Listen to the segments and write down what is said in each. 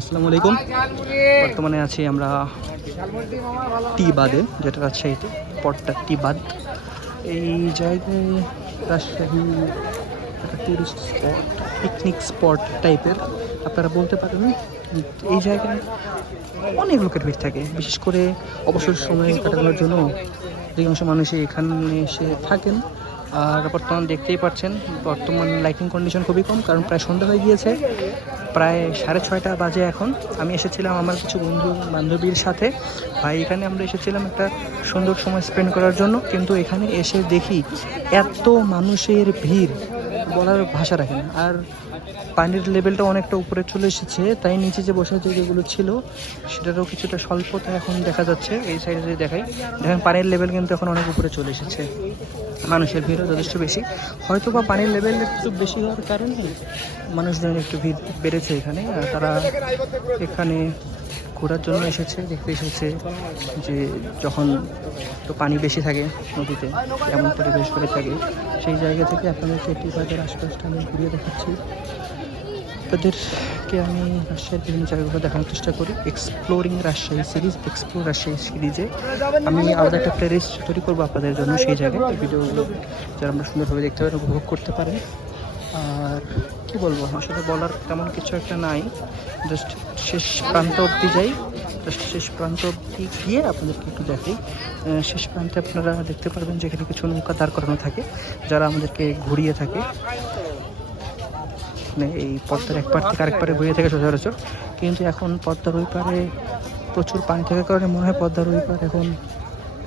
আসসালামু আলাইকুম। বর্তমানে আছি আমরা টি বাদে, যেটা রাজশাহীতে পটটা টি বাদ। এই জায়গায় রাজশাহী একটা টুরিস্ট স্পট, পিকনিক স্পট টাইপের আপনারা বলতে পারেন। এই জায়গায় অনেক লোকের ভিড় থাকে, বিশেষ করে অবসর সময় কাটানোর জন্য অধিকাংশ মানুষই এখানে এসে থাকেন। আর বর্তমান দেখতেই পাচ্ছেন, বর্তমান লাইটিং কন্ডিশন খুবই কম, কারণ প্রায় সন্ধ্যা হয়ে গিয়েছে। প্রায় 6:30 বাজে এখন। আমি এসেছিলাম আমার কিছু বন্ধু বান্ধবীর সাথে। ভাই, এখানে আমরা এসেছিলাম একটা সুন্দর সময় স্পেন্ড করার জন্য, কিন্তু এখানে এসে দেখি এত মানুষের ভিড় বলার ভাষা রাখে না। আর পানির লেভেলটা অনেকটা উপরে চলে এসেছে, তাই নিচে যে বসার জায়গাগুলো ছিল সেটারও কিছুটা স্বল্পতা এখন দেখা যাচ্ছে। এই সাইডে যদি দেখেন পানির লেভেল কিন্তু এখন অনেক উপরে চলে এসেছে, মানুষের ভিড়ও যথেষ্ট বেশি। হয়তো বা পানির লেভেল একটু বেশি হওয়ার কারণে মানুষদের একটু ভিড় বেড়েছে এখানে। তারা এখানে ঘোরার জন্য এসেছে, দেখতে এসেছে যে যখন তো পানি বেশি থাকে নদীতে, এমন পরিবেশ করে থাকে। সেই জায়গা থেকে আপনাদেরকে টি বাজার আশপাশটা আমি ঘুরিয়ে দেখাচ্ছি। তাদেরকে আমি রাজশাহীর বিভিন্ন জায়গাগুলো দেখানোর চেষ্টা করি। Exploring Rajshahi series, explore Rajshahi সিরিজে আমি আলাদা একটা প্লেলিস্ট তৈরি করবো আপনাদের জন্য। সেই জায়গায় ভিডিওগুলো যারা আমরা সুন্দরভাবে দেখতে পারেন, উপভোগ করতে পারেন। আর কি বলবো, আসলে বলার তেমন কিছু একটা নাই, জাস্ট শেষ প্রান্ত অবধি যাই। জাস্ট শেষ প্রান্ত অবধি গিয়ে আপনাদেরকে একটু দেখাই। শেষ প্রান্তে আপনারা দেখতে পারবেন যেখানে কিছু নৌকা দাঁড় করানো থাকে, যারা আমাদেরকে ঘুরিয়ে থাকে। এই পদ্মার এক পার থেকে আরেক পারে ঘুরিয়ে থাকে সচরাচর, কিন্তু এখন পদ্মার ওই পারে প্রচুর পানি থাকার কারণে মনে হয় পদ্মার ওই পার এখন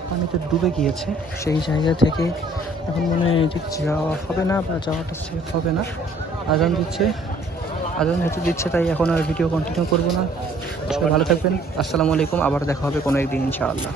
পানিতে ডুবে গিয়েছে। সেই জায়গা থেকে এখন মনে হয় যে যাওয়া হবে না, বা যাওয়াটা সেফ হবে না। আজান হতে দিচ্ছে, তাই এখন আর ভিডিও কন্টিনিউ করবো না। সবাই ভালো থাকবেন। আসসালামু আলাইকুম। আবার দেখা হবে কোনো একদিন ইনশাআল্লাহ।